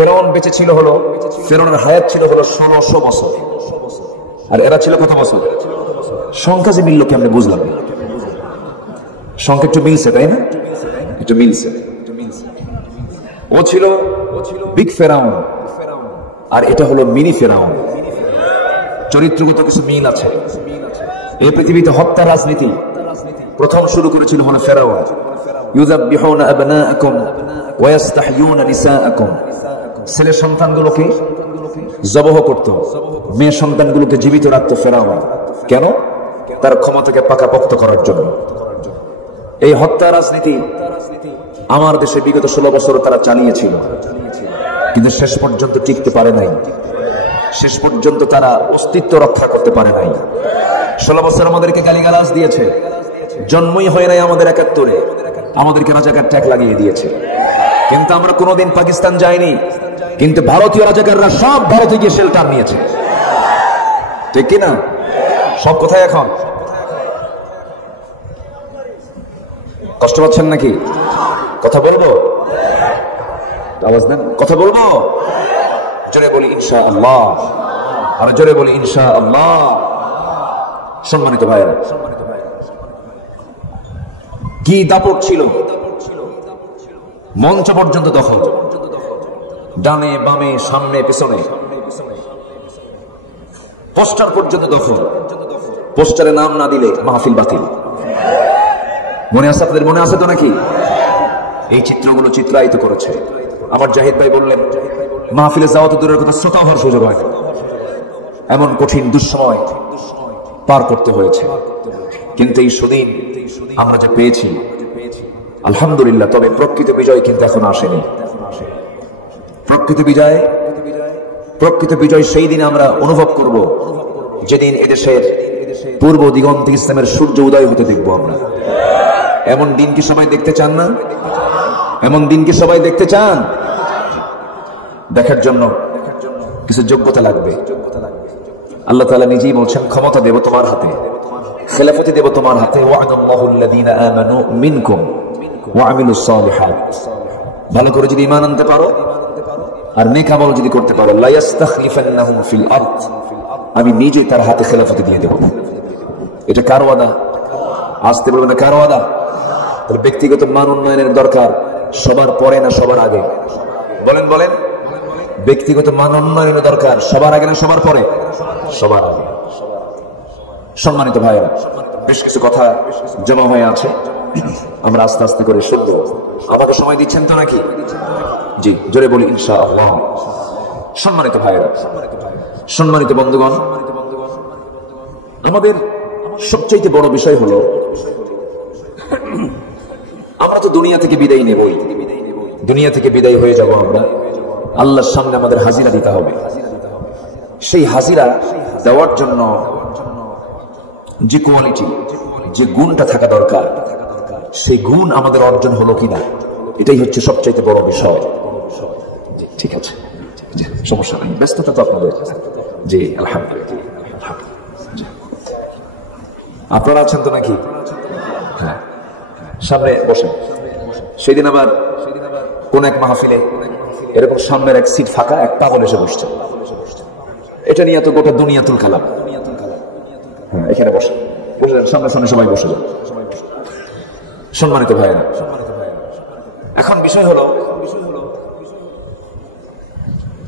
ফেরাউন বেঁচে ছিল হলো, ফেরাউনের হায়াত ছিল হলো 1600 বছর, আর এরা ছিল কত বছর? সংখ্যা যে মিলল কেমনে বুঝলাম না। সংখ্যা একটু মিলছে, তাই না? একটু মিলছে। ও ছিল বিগ ফেরাউন, আর এটা হলো মিনি ফেরাউন। চরিত্রগত কিছু মিল আছে। এই পৃথিবীতে হত্যা রাজনীতি প্রথম শুরু করেছিল হলো ফেরাউন। ইউযাববিহুনা আবনাআকুম ওয়া ইস্তাহয়ুনা নিসাআকুম। ছেলে সন্তানগুলোকে জবহ করত, মেয়ে সন্তানগুলোকে জীবিত রাখত ফেরাউন। কেন? তার ক্ষমতাকে পাকাপোক্ত করার জন্য। এই হত্যা রাজনীতি আমার দেশে বিগত 16 বছর তারা চালিয়েছিল, কিন্তু শেষ পর্যন্ত টিকতে পারে নাই। শেষ পর্যন্ত তারা অস্তিত্ব রক্ষা করতে পারে নাই। 16 বছর আমাদেরকে গালিগালাজ দিয়েছে, জন্মই হয় নাই আমাদের 71-এ, আমাদেরকে রাজাকার ট্যাগ লাগিয়ে দিয়েছে। কিন্তু আমরা কোনোদিন পাকিস্তান যাইনি, কিন্তু ভারতীয় রাজাকাররা সব ভারতে গিয়ে শেল্টার নিয়েছে, ঠিক কিনা? সব কোথায় এখন? কষ্ট পাচ্ছেন নাকি? কথা বলবো? আওয়াজ দেন, কথা বলবো? জোরে বলি ইনশাআল্লাহ, আর জোরে বলি ইনশাআল্লাহ। সম্মানিত ভাইরা, কি দাপট ছিল! মঞ্চ পর্যন্ত দখল, ডানে বামে সামনে পেছনে, পোস্টার পর্যন্ত দখল। পোস্টারে নাম না দিলে মাহফিল বাতিল। মনে আছে আপনাদের? মনে আছে তো নাকি? এই চিত্রগুলো চিত্রায়িত করেছে। আমার জাহিদ ভাই বললেন, মাহফিলে যাওয়া তো দূরের কথা, শ্রোতা হওয়ার সুযোগ হয়। এমন কঠিন দুঃসময় পার করতে হয়েছে, কিন্তু এই সুদিন আমরা যে পেয়েছি আলহামদুলিল্লাহ। তবে প্রকৃত বিজয় কিন্তু এখন আসেনি। প্রকৃত বিজয় সেই দিন আমরা অনুভব করব, যেদিন এদেশের পূর্ব দিগন্তে ইসলামের সূর্য উদয় হতে দেখব আমরা। এমন দিন কি সবাই দেখতে চান না? এমন দিন কি সবাই দেখতে চান? দেখার জন্য কিছু যোগ্যতা লাগবে। আল্লাহ তাআলা নিজেই বলছেন, ক্ষমতা দেব তোমার হাতে, খেলাফতি দেব তোমার হাতে। ওয়া'দাল্লাহুল্লাযীনা আমানু মিনকুম ওয়া আমিলুস সালিহাত। ভালো করে যদি ঈমান আনতে পারো আর নেক আমল যদি করতে পারো, লা ইস্তাখলিফান্নাহুম ফিল আরদ, আমি নিজেই তার হাতে খেলাফতি দিয়ে দেব। এটা কার ওয়াদা? আসতে বলবেন না, কার ওয়াদা? তাহলে ব্যক্তিগত মান উন্নয়নের দরকার সবার পরে না সবার আগে? বলেন বলেন, ব্যক্তিগত মান উন্নয়নের দরকার সবার আগে না সবার পরে? সবার আগে। সম্মানিত ভাইরা, বেশ কিছু কথা জমা হয়ে আছে, আমরা আস্তে আস্তে করে শুনবো। আমাকে সময় দিচ্ছেন তো নাকি? জি, জোরে বলি ইনশাআল্লাহ। সম্মানিত ভাইরা, সম্মানিত বন্ধুগণ, আমাদের সবচেয়ে বড় বিষয় হলো আমরা তো দুনিয়া থেকে বিদায় নেবই। দুনিয়া থেকে বিদায় হয়ে যাব আমরা, আল্লাহর সামনে আমাদের হাজিরা দিতে হবে। সেই হাজিরা দেওয়ার জন্য যে কোয়ালিটি, যে গুণটা থাকা দরকার, সেই গুণ আমাদের অর্জন হলো কিনা, এটাই হচ্ছে সবচেয়ে বড় বিষয়। ঠিক আছে, সমস্যা নেই, ব্যস্ততা তো আপনাদের। জি আলহামদুলিল্লাহ। আপনারা আছেন তো নাকি? হ্যাঁ, সামনে বসেন। সেদিন আবার কোন এক মাহফিলে এরকম সামনের এক সিট ফাঁকা, এক পাগল এসে বসছে। এটা নিয়ে তো গোটা দুনিয়াতুল কালাম। হ্যাঁ, এখানে বসে সামনে সামনে সবাই বসে যান। সম্মানিত ভাইরা, এখন বিষয় হলো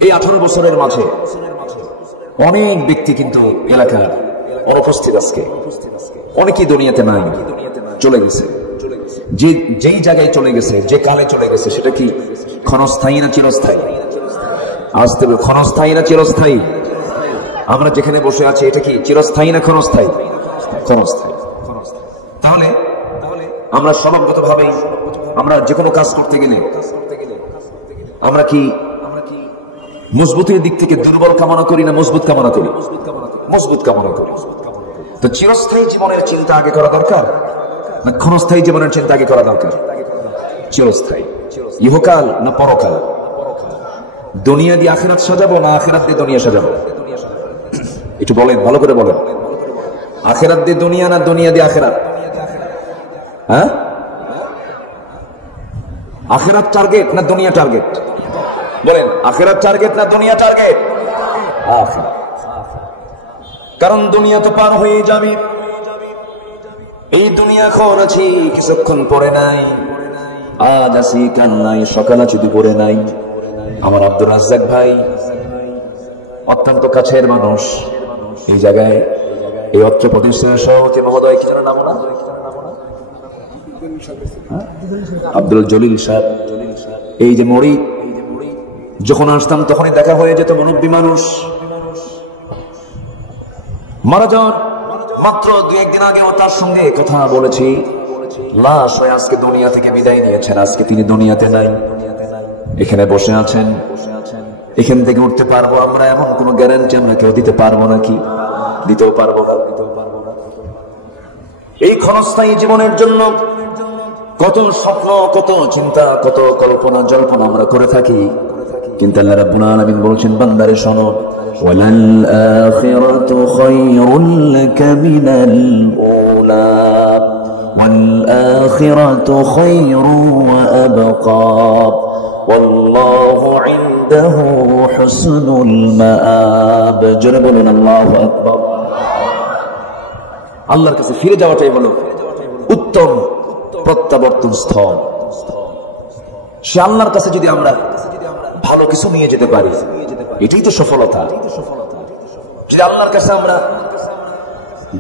এই 18 বছরের মাঝে অনেক ব্যক্তি কিন্তু এলাকার অনুপস্থিত। আজকে অনেকেই দুনিয়াতে নাই, চলে গেছে। যেই জায়গায় চলে গেছে, যে কালে চলে গেছে, সেটা কি ক্ষণস্থায়ী না চিরস্থায়ী? আসতে বল, ক্ষণস্থায়ী না চিরস্থায়ী? আমরা যেখানে বসে আছি এটা কি চিরস্থায়ী না ক্ষণস্থায়ী? ক্ষণস্থায়ী। তাহলে আমরা স্বভাবগতভাবেই আমরা যে কোনো কাজ করতে গেলে আমরা কি মজবুতের দিক থেকে দুর্বল কামনা করি না মজবুত কামনা করি? মজবুত কামনা করি। তো চিরস্থায়ী জীবনের চিন্তা আগে করা দরকার না ক্ষণস্থায়ী জীবনের চিন্তা আগে করা দরকার? চিরস্থায়ী। ইহকাল না পরকাল? দুনিয়া দিয়ে আখিরাত সাজাবো না আখিরাত দিয়ে দুনিয়া সাজাবো? একটু বলেন, ভালো করে বলেন। আখিরাত দিয়ে দুনিয়া না দুনিয়া দিয়ে আখিরাত? হ্যাঁ, আখিরাত টার্গেট না দুনিয়া টার্গেট? বলেন আখিরাত টার্গেট না দুনিয়া টার্গেট? আখিরাত। কারণ দুনিয়া তো পার হয়ে যাবে। এই দুনিয়া এখন আছি, কিছুক্ষণ পরে নাই। আজ আছি, কাল নাই, সকাল আছি, দুপুরে নাই। আমার আব্দুর রাজ্জাক ভাই অত্যন্ত কাছের মানুষ। এই জায়গায় এই অত্র প্রতিষ্ঠানের সভাপতি মহোদয় কি যেন নাম না, আব্দুল জলিল সাহেব। এই যে মরি, যখন আসতাম তখনই দেখা হয়ে যেত, মুরব্বী মানুষ। মারা যাওয়ার মাত্র 2-1 দিন আগে তার সঙ্গে কথা বলেছি। লাশ হয়ে আজকে দুনিয়া থেকে বিদায় নিয়েছেন। আজকে তিনি দুনিয়াতে নাই, এখানে বসে আছেন। এখান থেকে উঠতে পারবো আমরা এমন কোন গ্যারান্টি আমরা কেউ দিতে পারবো নাকি? দিতেও পারবো না। এই ক্ষণস্থায়ী জীবনের জন্য কত স্বপ্ন, কত চিন্তা, কত কল্পনা জল্পনা আমরা করে থাকি। কিন্তু আল্লাহ রাব্বুল আলামিন বলছেন, বান্দারে শোনো, ওয়ালাল আখিরাতু খায়রুল লাকা মিনাল উলা ওয়াল আখিরাতু খায়রু ওয়া আবকা ওয়াল্লাহু ইনদাহু হুসনুল মাআব। জোরে বলুন আল্লাহু আকবার। আল্লাহর কাছে ফিরে যাওয়াটাই হলো উত্তম প্রত্যাবর্তন স্থল। সে আল্লাহর কাছে যদি আমরা ভালো কিছু নিয়ে যেতে পারি, এটাই তো সফলতা। যদি আল্লাহর কাছে আমরা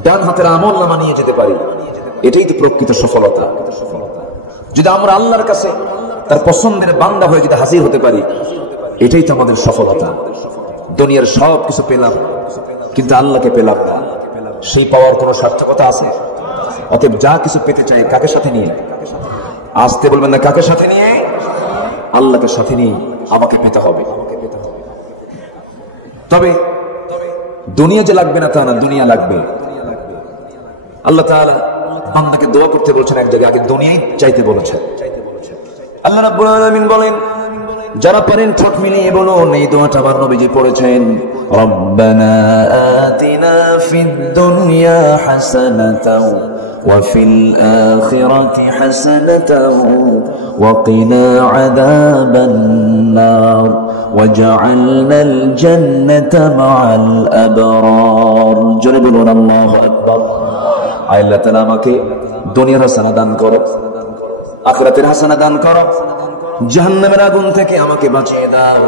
ডান হাতের আমলনামা নিয়ে যেতে পারি, এটাই তো প্রকৃত সফলতা। যদি আমরা আল্লাহর কাছে তার পছন্দের বান্দা হয়ে যদি হাজির হতে পারি, এটাই তো আমাদের সফলতা। দুনিয়ার সব কিছু পেলাম কিন্তু আল্লাহকে পেলাম না, সেই পাওয়ার কোনো সার্থকতা আছে? অতএব যা কিছু পেতে চাই কাকে সাথে নিয়ে? আসতে বলবেন না, কাকে সাথে নিয়ে? আল্লাহকে সাথে নিয়ে আমাকে পেতে হবে। তবে দুনিয়া যে লাগবে না তা না, দুনিয়া লাগবে। আল্লাহ তাআলা বান্দাকে দোয়া করতে বলছেন, এক জায়গায় আগে দুনিয়াই চাইতে বলেছেন। আল্লাহ রাব্বুল আলামিন বলেন, যারা পারেন ঠোঁট মিলিয়ে বলুন, এই দোয়াটা আমার নবীজি পড়েছেন, রব্বানা আতিনা ফিদ দুনিয়া হাসানাতাও ওয়া ফিল আখিরাতি হাসানাতাও ওয়া কিনা আযাবান নার ওয়াজআলনাল জান্নাতা মাআল আবরার। জোরে বলুন আল্লাহু আকবার। আল্লাহ তাআলা আমাকে দুনিয়ার হাসানা দান করো, আখিরাতের হাসানা দান করো, জাহান্নামের আগুন থেকে আমাকে বাঁচিয়ে দাও।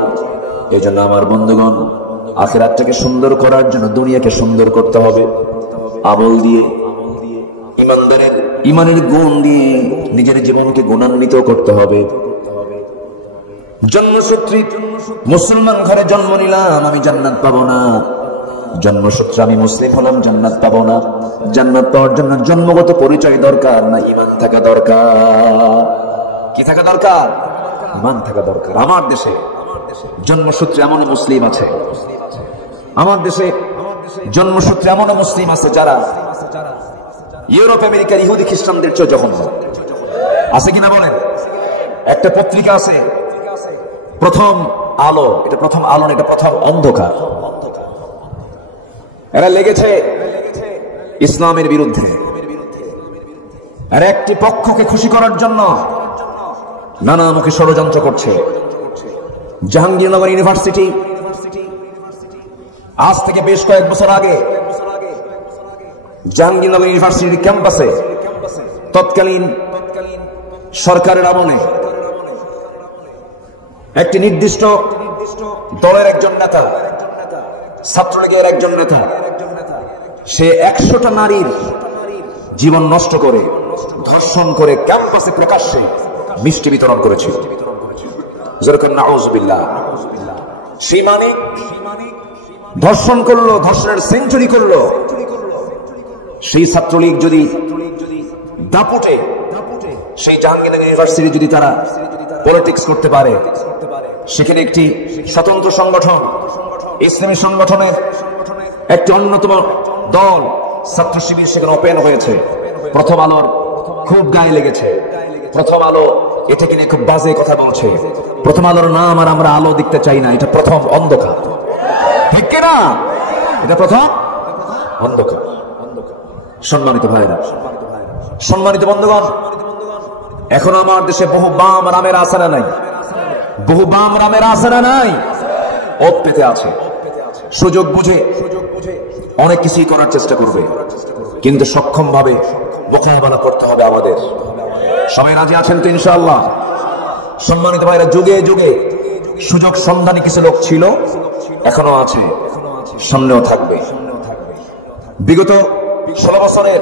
এজন্য আমার বন্ধুগণ, আখিরাতটাকে সুন্দর করার জন্য দুনিয়াকে সুন্দর করতে হবে। আমল দিয়ে, ইমানের গুণ দিয়ে নিজের জীবনকে গুণান্বিত করতে হবে। জন্মসূত্রে মুসলমান ঘরে জন্ম নিলাম, আমি জান্নাত পাবো না। জন্মসূত্রে আমি মুসলিম হলাম, জান্নাত পাবো না। জান্নাত পাওয়ার জন্য জন্মগত পরিচয় দরকার না ঈমান থাকা দরকার? কি থাকা দরকার? ঈমান থাকা দরকার। আমার দেশে জন্মসূত্রে এমন মুসলিম আছে, আমার দেশে জন্মসূত্রে এমন মুসলিম আছে যারা ইউরোপ আমেরিকার ইহুদি খ্রিস্টানদের চেয়ে জঘন্য। আছে কিনা বলেন? একটা পত্রিকা আছে, প্রথম আলো। এটা প্রথম আলো না, এটা প্রথম অন্ধকার। এরা লেগেছে ইসলামের বিরুদ্ধে। আর একটি পক্ষকে খুশি করার জন্য নানামুখী ষড়যন্ত্র করছে। জাহাঙ্গীরনগর ইউনিভার্সিটি আজ থেকে বেশ কয়েক বছর আগে জাহাঙ্গীরনগর ইউনিভার্সিটির ক্যাম্পাসে তৎকালীন সরকারের আমলে একটি নির্দিষ্ট দলের একজন নেতা, ছাত্রলীগের একজন নেতা, সে 100টা নারীর জীবন নষ্ট করে, ধর্ষণ করে ক্যাম্পাসে প্রকাশ্যে মিষ্টি বিতরণ করেছিল। যেরকম নাউজুবিল্লাহ। সেই মানিক ধর্ষণ করলো, ধর্ষণের সেঞ্চুরি করলো। সেই ছাত্রলীগ যদি দাপুটে সেই জাহাঙ্গীরনগর ইউনিভার্সিটি যদি তারা পলিটিক্স করতে পারে, সেখানে একটি স্বতন্ত্র সংগঠন, ইসলামী সংগঠনের একটি অন্যতম দল ছাত্র শিবির সেখানে ওপেন হয়েছে। প্রথম আলোর খুব গায়ে লেগেছে। প্রথম আলো এটাকে নিয়ে খুব বাজে কথা বলছে। প্রথম আলোর নাম আর আমরা আলো দেখতে চাই না, এটা প্রথম অন্ধকার। ঠিক কিনা? এটা প্রথম অন্ধকার। সম্মানিত ভাইরা, সম্মানিত বন্ধুগণ, এখন আমার দেশে বহু বাম আর আমের আসারা নাই। বহু বাম রামের আছে না নাই? ওত পেতে আছে, সুযোগ বুঝে অনেক কিছুই করার চেষ্টা করবে, কিন্তু সক্ষম ভাবে মোকাবেলা করতে হবে আমাদের। সবাই রাজি আছেন তো ইনশাআল্লাহ? সম্মানিত ভাইরা, যুগে যুগে সুযোগ সন্ধানী কিছু লোক ছিল, এখনো আছে, সামনেও থাকবে। বিগত 16 বছরের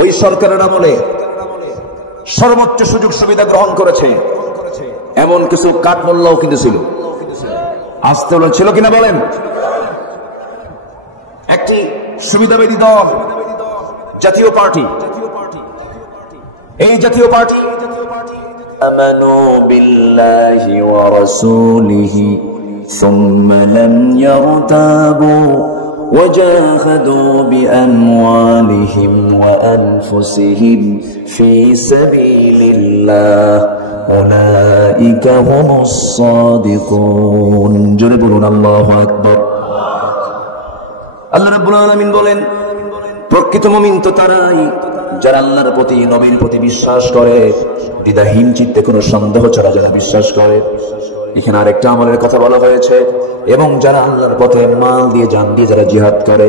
ওই সরকারের আমলে সর্বোচ্চ সুযোগ সুবিধা গ্রহণ করেছে, এমন কিছু কাঠমোল্লাও কিন্তু ছিল, আসতে হলো ছিল কিনা বলেন? একটি সুবিধাবাদী দল জাতীয় পার্টি, এই জাতীয় পার্টি আমানু বিল্লাহি ওয়া রাসূলিহি সুম্মা লাম ইয়ারতাবু وجاهدوا بأموالهم وأنفسهم في سبيل الله أولئك هم الصادقون جربون الله أكبر আল্লাহ রাব্বুল আলামিন বলেন, প্রকৃত মুমিন তো তারাই যারা আল্লাহর প্রতি, নবীর প্রতি বিশ্বাস করে, দ্বিধাহীন চিত্তে কোনো সন্দেহ ছাড়া যারা বিশ্বাস করে। এখানে আরেকটা আমলের কথা বলা হয়েছে, এবং যারা আল্লাহর পথে মাল দিয়ে, জান দিয়ে যারা জিহাদ করে,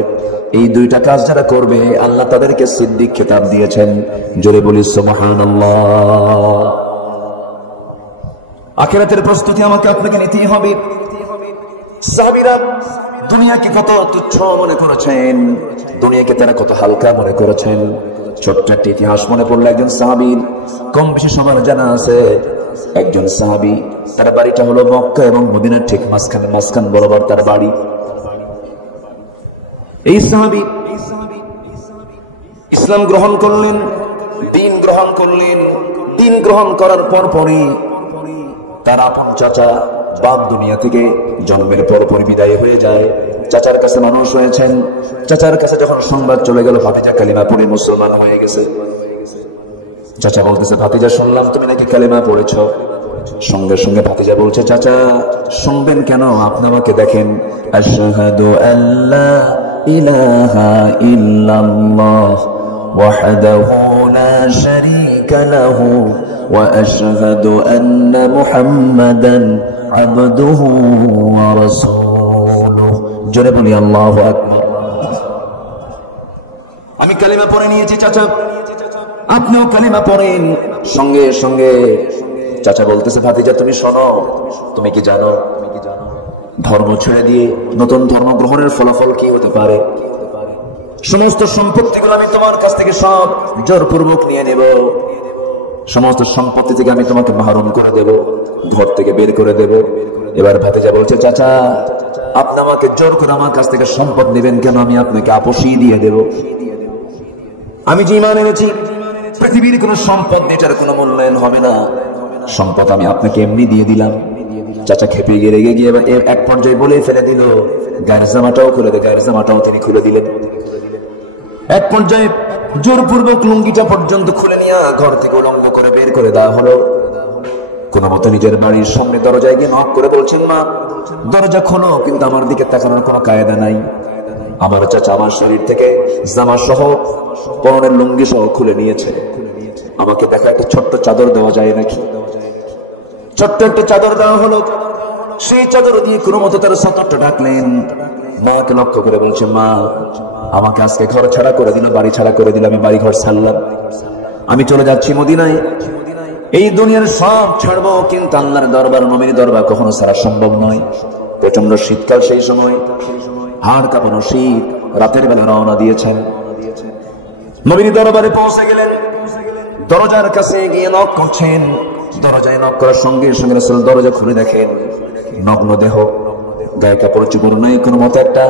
এই দুইটা কাজ যারা করবে আল্লাহ তাদেরকে সিদ্দিক খেতাব দিয়েছেন। জোরে বলি সুবহানাল্লাহ। আখিরাতের প্রস্তুতি আমাকে আপনাকে নিতেই হবে। সাহাবীরা দুনিয়াকে কত তুচ্ছ মনে করেছেন, দুনিয়াকে তারা কত হালকা মনে করেছেন। ছোট্ট একটা ইতিহাস মনে পড়লো একজন সাহাবীর, কম বেশি সবার জানা আছে। একজন সাহাবী, তার বাড়িটা হলো মক্কা এবং মদিনার ঠিক মাঝখান বরাবর তার বাড়ি। এই সাহাবী ইসলাম গ্রহণ করলেন, দ্বীন গ্রহণ করলেন। দ্বীন গ্রহণ করার পরই তার আপন চাচা বাপ দুনিয়া থেকে জন্মের পরপরই বিদায় হয়ে যায়। চাচার কাছে মানুষ হয়েছেন। চাচার কাছে যখন সংবাদ চলে গেল ভাতিজা কালিমা পড়ে মুসলমান হয়ে গেছে, চাচা বলতেছে, ভাতিজা শুনলাম তুমি নাকি কালিমা পড়েছ। সঙ্গে সঙ্গে ভাতিজা বলছে, চাচা শুনবেন কেন, আপনি আমাকে দেখেন। আশহাদু আল্লা ইলাহা ইল্লাল্লাহ ওয়াহদাহু লা শারীকা লাহু ওয়া আশহাদু আন্না মুহাম্মাদান আবদুহু ওয়া রাসূলুহু। জোরে বলি আল্লাহু আকবার। আমি কালিমা পড়ে নিয়েছি চাচা, আপনিও কালিমা পড়েন। সঙ্গে সঙ্গে চাচা বলতেছে, ভাতিজা তুমি শোনো, তুমি কি জানো ধর্ম ছেড়ে দিয়ে নতুন ধর্ম গ্রহণের ফলাফল কি হতে পারে? সমস্ত সম্পত্তিগুলো আমি তোমার কাছ থেকে সব জোরপূর্বক নিয়ে নেব, সমস্ত সম্পত্তি থেকে আমি তোমাকে মাহরুম করে দেব, ঘর থেকে বের করে দেব। এবার ভাতিজা বলছে, চাচা আপনি আমাকে জোর করে আমার কাছ থেকে সম্পদ নেবেন কেন? আমি আপনাকে আপোষই দিয়ে দেব। আমি যে ঈমান এনেছি পৃথিবীর কোন সম্পদ এটার কোনো মূল্যায়ন হবে না, সম্পদ আমি আপনাকে এমনি দিয়ে দিলাম। চাচা খেপে গিয়ে রেগে গিয়ে এক পর্যায়ে বলে ফেলে দিল, গায়ের জামাটাও খুলে দে। গায়ের জামাটাও তিনি খুলে দিলেন। এক পর্যায়ে জোরপূর্বক লুঙ্গিটা পর্যন্ত খুলে নিয়ে ঘর থেকে উলঙ্গ করে বের করে দেওয়া হলো। কোন মতো নিজের বাড়ির সামনে দরজায় গিয়ে নক করে বলছেন, মা দরজা খোলো, কিন্তু আমার দিকে তাকানোর কোনো কায়দা নাই। আমার চাচা আমার শরীর থেকে জামা সহ পরনের লুঙ্গি সহ খুলে নিয়েছে, আমাকে দেখা একটা ছোট্ট চাদর দেওয়া যায় নাকি? ছোট্ট একটা চাদর দেওয়া হলো। সেই চাদর দিয়ে কোনো মতো তার চাদরটা ডাকলেন। মাকে লক্ষ্য করে বলছে, মা আমাকে আজকে ঘর ছাড়া করে দিল, বাড়ি ছাড়া করে দিল, আমি বাড়ি ঘর ছাড়লাম, আমি চলে যাচ্ছি মদিনায়। এই দুনিয়ার সব ছাড়বো, কিন্তু আল্লাহর দরবার, নবীর দরবার কখনো ছাড়া সম্ভব নয়। প্রচন্ড শীতকাল সেই সময়, হাড় কাঁপানো শীত। রাতের বেলা রওনা দিয়েছেন, নবীর দরবারে পৌঁছে গেলেন। দরজার কাছে গিয়ে নক করছেন। দরজায় নক করার সঙ্গে সঙ্গে রাসূল দরজা খুলে দেখেন নগ্ন দেহ, গায়ে কাপড় চোপড় নাই, কোনো মতো একটা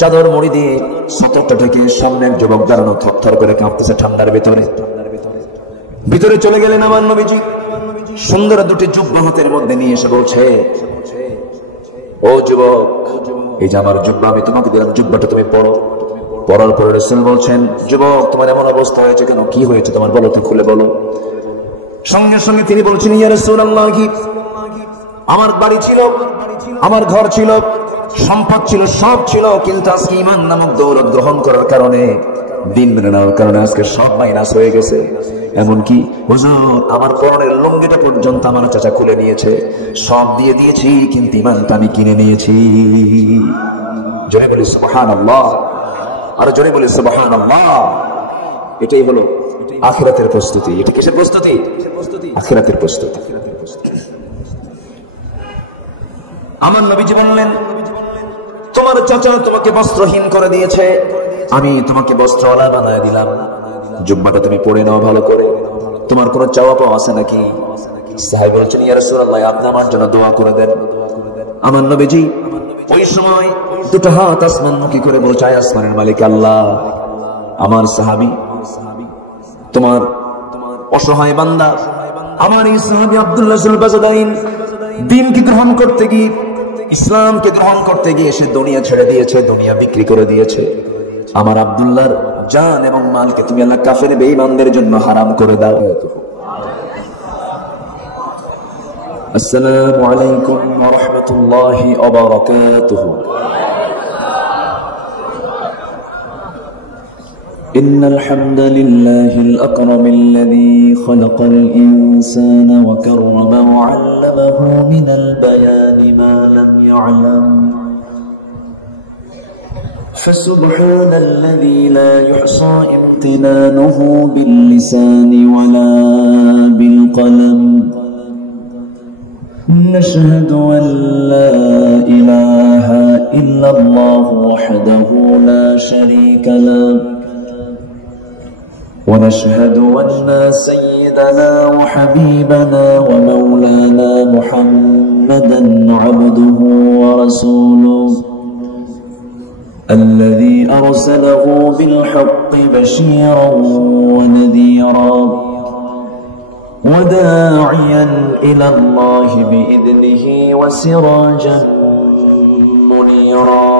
চাদর মুড়ি দিয়ে সতর্কটা ঢেকে সামনে এক যুবক দাঁড়ানো, থরথর করে কাঁপতেছে ঠান্ডার ভিতরে। ভিতরে চলে গেলেন আমার নবীজি। সুন্দর দুটি জুব্বা হাতের মধ্যে নিয়ে এসে বলছে, ও যুবক, এই যে আমার জুব্বা আমি তোমাকে দিলাম, জুব্বাটা তুমি পড়ো। পড়ার পরে রাসূল বলছেন, যুবক তোমার এমন অবস্থা হয়েছে কেন, কি হয়েছে তোমার, বলো তো, খুলে বলো। সঙ্গে সঙ্গে তিনি বলছেন, ইয়া রাসূলুল্লাহ, আমার বাড়ি ছিল, আমার ঘর ছিল, সম্পদ ছিল, সব ছিল, কিন্তু আজকে ঈমান নামক দৌলত গ্রহণ করার কারণে, দিন মেনে নেওয়ার কারণে আজকে সব মাইনাস হয়ে গেছে। এমনকি হুজুর আমার পরনের লুঙ্গিটা পর্যন্ত আমার চাচা খুলে নিয়েছে, সব দিয়ে দিয়েছি, কিন্তু ইমানটা আমি কিনে নিয়েছি। জোরে বলি সুবহানাল্লাহ, আর জোরে বলি সুবহানাল্লাহ। এটাই হলো আখিরাতের প্রস্তুতি। এটা কিসের প্রস্তুতি? আখিরাতের প্রস্তুতি। আমার নবীজি বললেন, তোমার চাচা তোমাকে বস্ত্রহীন করে দিয়েছে, আমি তোমাকে বস্ত্রওয়ালা বানায় দিলাম। জুব্বাটা তুমি পরে নাও ভালো করে। তোমার কোনো চাওয়া পাওয়া আছে নাকি? সাহাবী বলছেন, ইয়া রাসূলুল্লাহ, আপনি আমার জন্য দোয়া করে দেন। আমার নবীজি ওই সময় দুটো হাত আসমানমুখী করে বলছে, আয় আসমানের মালিক আল্লাহ, আমার সাহাবী, তোমার অসহায় বান্দা, আমার এই সাহাবী আব্দুল্লাহ আল বাজদাইন দ্বীনকে গ্রহণ করতে গিয়ে, ইসলামকে গ্রহণ করতে গিয়ে সে দুনিয়া ছেড়ে দিয়েছে, দুনিয়া বিক্রি করে দিয়েছে। আমার আব্দুল্লাহর জান এবং মালকে তুমি আল্লাহ কাফের বেঈমানদের জন্য হারাম করে দাও। আসসালামু আলাইকুম ওয়া রাহমাতুল্লাহি ওয়া বারাকাতুহু। إن الحمد لله الأكرم الذي خلق الإنسان وكرم وعلمه من البيان ما لم يعلم، فسبحان الذي لا يحصى امتنانه باللسان ولا بالقلم. نشهد أن لا إله إلا الله وحده لا شريك له، ونشهد أن سيدنا وحبيبنا ومولانا محمدا عبده ورسوله الذي أرسله بالحق بشيرا ونذيرا وداعيا إلى الله بإذنه وسراجا منيرا.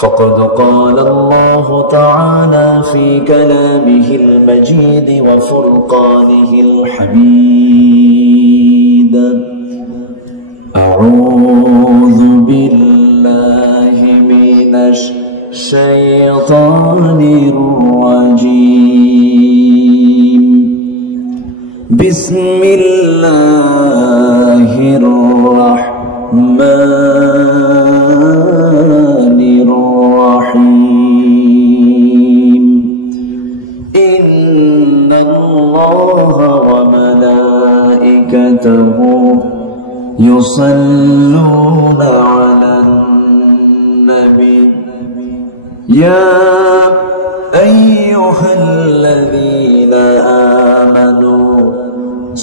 فقد قال الله تعالى في كلامه المجيد وفرقانه الحميد: أعوذ بالله من الشيطان الرجيم، بسم الله الرحمن الرحيم. إن الله وملائكته يصلون على النبي يا أيها الذين آمنوا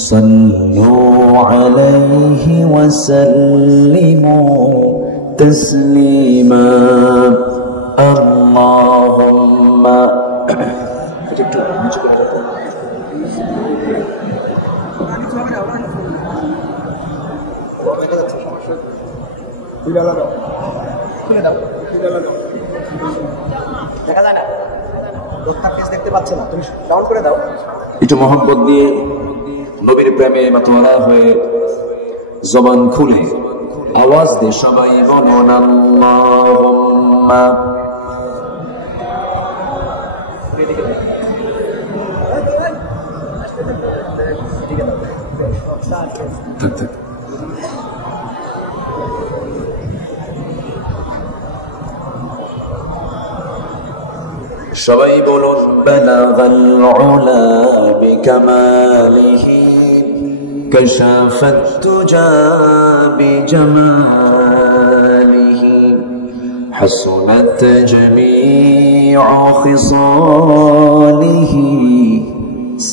صلوا عليه وسلموا تسليما. اللهم একটু মোহাম্মত দিয়ে নবীর প্রেমে মাতোয়ারা হয়ে জবান খুলে আওয়াজ দিয়ে সবাই বলুন আল্লাহুম্মা। সবাই বলুন বালাগাল উলা বিকামালিহি কাশাফাত তুজা বিজামালিহি হাসুনাত জামিউ খিসালিহি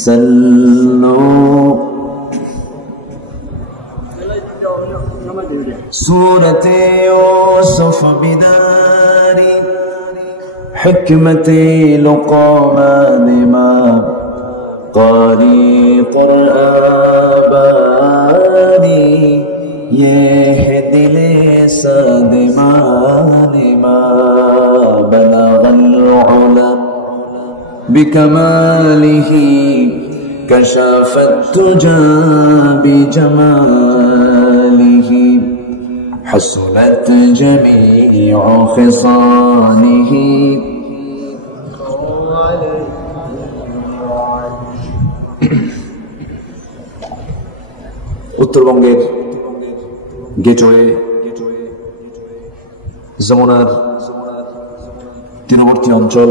সাল্লু। সূরাতে ইউসুফ বিদারি حكمتي لقمان ما قاري قرآباني يهدي لسان ما بلغ العلا بكماله كشف التجى بجماله حسنت جميع خصاله উত্তরবঙ্গের গেটওয়ে যমুনার তীরবর্তী অঞ্চল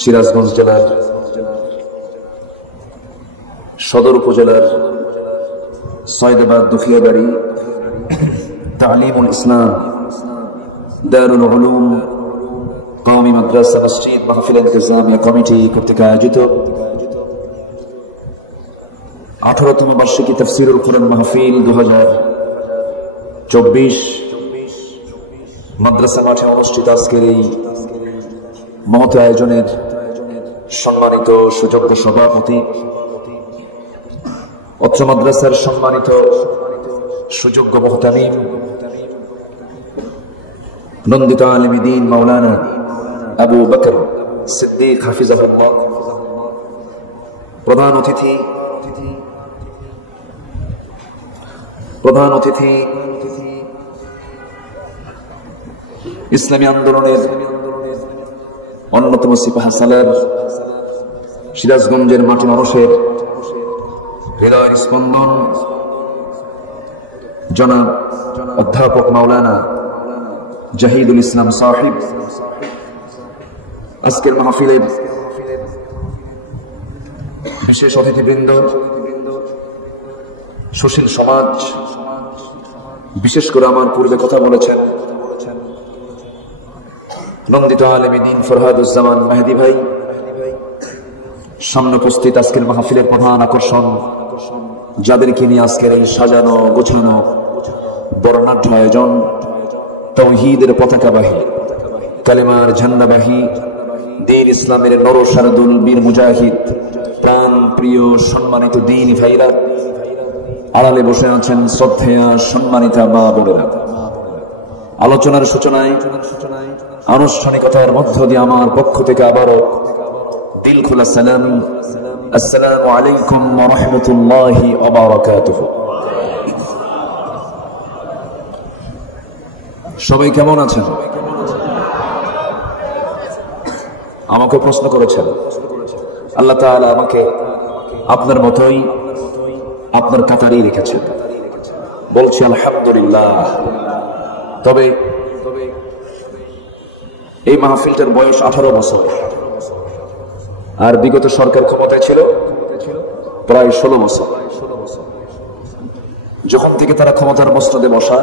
সিরাজগঞ্জ জেলার সদর উপজেলার সৈয়দাবাদ দুখিয়াবাড়ি তালিমুল ইসলাম দারুল উলুম কওমি মাদ্রাসা মসজিদ মাহফিল ইন্তেজামিয়া কমিটি কর্তৃক আয়োজিত 18তম বার্ষিকী তাফসীরুল কোরআন মাহফিল 2024 মাদ্রাসা মাঠে অনুষ্ঠিত আজকের এই মহৎ আয়োজনের সম্মানিত সুযোগ্য সভাপতি, অত্র মাদ্রাসার সম্মানিত সুযোগ্য মুহতামিম, নন্দিত আলিম দ্বীন মাওলানা আবু বকর সিদ্দিক হাফিজাহুল্লাহ, প্রধান অতিথি ইসলামী আন্দোলনের অন্যতম সিপাহসালার, সিরাজগঞ্জের মাটি মানুষের হৃদয়ের স্পন্দন জনাব অধ্যাপক মাওলানা জাহিদুল ইসলাম সাহিব, আজকের মাহফিলের বিশেষ অতিথিবৃন্দ, সুশীল সমাজ, বিশেষ করে আমার পূর্বে কথা বলেছেন নন্দিত আলেম দ্বীন ফরহাদুজ্জামান মেহেদী ভাই, সামনে উপস্থিত আজকের মাহফিলের প্রধান আকর্ষণ, যাদেরকে নিয়ে আজকের এই সাজানো গোছানো বর্ণাঢ্য আয়োজন, তাওহীদের পতাকাবাহী, কালেমার ঝান্ডাবাহী, দ্বীন ইসলামের নরসারদুল বীর মুজাহিদ, প্রাণ প্রিয় সম্মানিত দ্বীনী ভাইরা, আড়ালে বসে আছেন শ্রদ্ধেয়া সম্মানিতা মা বোনেরা। আলোচনার সূচনায় আনুষ্ঠানিকতার মধ্য দিয়ে আমার পক্ষ থেকে আবারও দিল খোলা সালাম, আসসালামু আলাইকুম ওয়া রাহমাতুল্লাহি ওয়া বারাকাতুহু। সবাই কেমন আছেন? আমাকে প্রশ্ন করেছেন, আল্লাহ তাআলা আমাকে আপনার মতোই আপনার কাতারেই রেখেছেন, বলছি আলহামদুলিল্লাহ। তবে এই মাহফিলটার বয়স 18 বছর, আর বিগত সরকার ক্ষমতায় ছিল প্রায় 16 বছর। যখন থেকে তারা ক্ষমতার মসনদে বসা,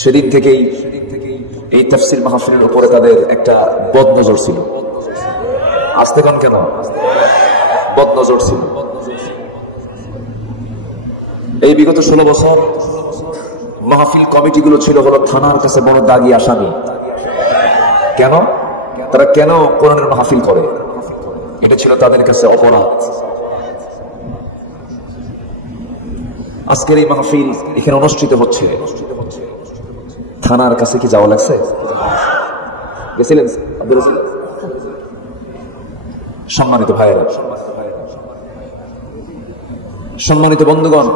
সেদিন থেকেই এই তাফসীর মাহফিলের উপরে তাদের একটা বদনজর ছিল। আসতে কোন কেন বদনজর ছিল। এই বিগত 16 বছর মাহফিল কমিটিগুলো ছিল হলো থানার কাছে বড় দাগি আসামি। কেন? তারা কেন কোরআনের মাহফিল করে, এটা ছিল তাদের কাছে অপরাধ। আজকের এই মাহফিল এখানে অনুষ্ঠিত হচ্ছে, থানার কাছে কি যাওয়া লাগছে? গেছিলেন? সম্মানিত ভাইয়েরা, সম্মানিত বন্ধুগণ,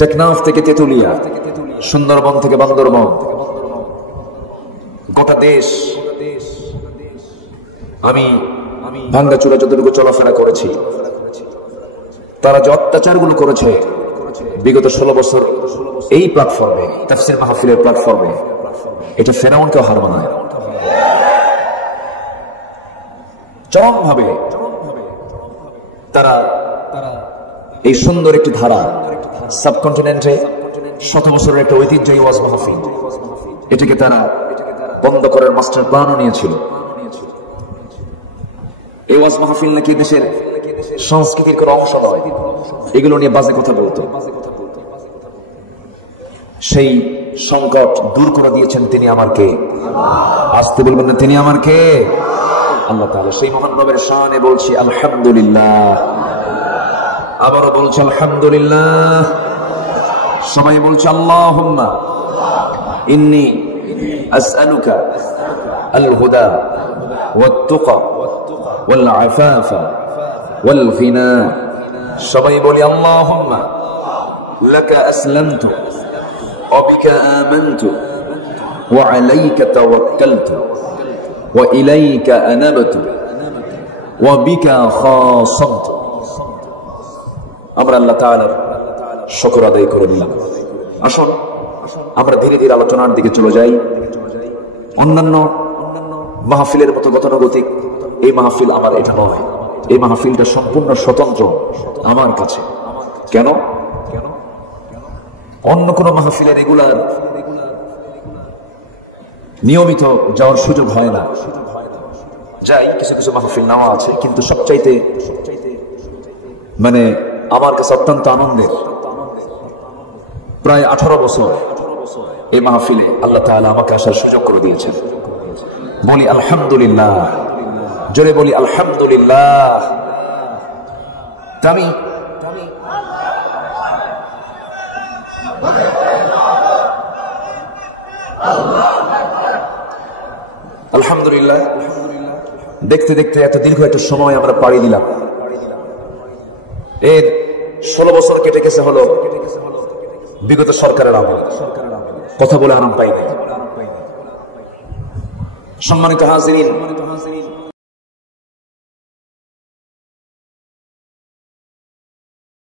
টেকনাফ থেকে তেতুলিয়া, সুন্দরবন থেকে বান্দরবন, গোটা দেশ আমি ভাঙ্গাচুরা যতটুকু চলাফেরা করেছি, তারা যে অত্যাচারগুলো করেছে বিগত 16 বছর এই প্ল্যাটফর্মে, তাফসীর মাহফিলের প্ল্যাটফর্মে, এটা ফেরাউনকেও হার মানায়। চরমভাবে তারা এই সুন্দর একটি ধারা, সাবকন্টিনেন্টে শত বছরের একটা ঐতিহ্য এই ওয়াজ মাহফিল, এটাকে তারা বন্ধ করার মাস্টার প্ল্যানও নিয়েছিল। এই ওয়াজ মাহফিল নাকি দেশের সংস্কৃতির কোনো অংশ নয়, এগুলো নিয়ে বাজে কথা বলতো। সেই সংকট দূর করে দিয়েছেন তিনি আমার কে? আসতে বলবেন না, তিনি আমার কে? আল্লাহ তাআলা। সেই মহান রবের শানে বলছি আলহামদুলিল্লাহ, আবারও বলছি আলহামদুলিল্লাহ। সবাই বলছে আল্লাহুম্মা ইন্নী আসআলুকা আল হুদা ওয়াত তুকা ওয়াল আফাফা ওয়াল গিনা। সবাই বলি আল্লাহুম্মা লাকা আসলামতু ওয়া বিকা আমানতু ওয়া আলাইকা তাওয়াক্কালতু ওয়া ইলাইকা আনাবতু ওয়া বিকা খাসামতু আমরা আল্লাহ তাআলার শুকর আদায় করে দিলাম। আসুন আমরা ধীরে ধীরে আলোচনার দিকে চলে যাই। অন্যান্য মাহফিলের মতো গতানুগতিক এই মাহফিল আমার এটা নয়। এই মাহফিলটা সম্পূর্ণ স্বতন্ত্র আমার কাছে। কেন? অন্য কোন মাহফিলে রেগুলার নিয়মিত যাওয়ার সুযোগ হয় না। যাই, কিছু কিছু মাহফিল নেওয়া আছে, কিন্তু সবচাইতে মানে আমার কাছে অত্যন্ত আনন্দের, প্রায় 18 বছর এই মাহফিলে আল্লাহ তাআলা আমাকে আসার সুযোগ করে দিয়েছেন। বলি আলহামদুলিল্লাহ, জোরে বলি আলহামদুলিল্লাহ। আমি আলহামদুলিল্লাহ দেখতে দেখতে এত দীর্ঘ একটা সময় আমরা পাড়ি দিলাম। এর 16 বছর কেটে গেছে হলো বিগত সরকারের আমলে। কথা বলে আরাম পাই না। সম্মানিত হাজিরিন,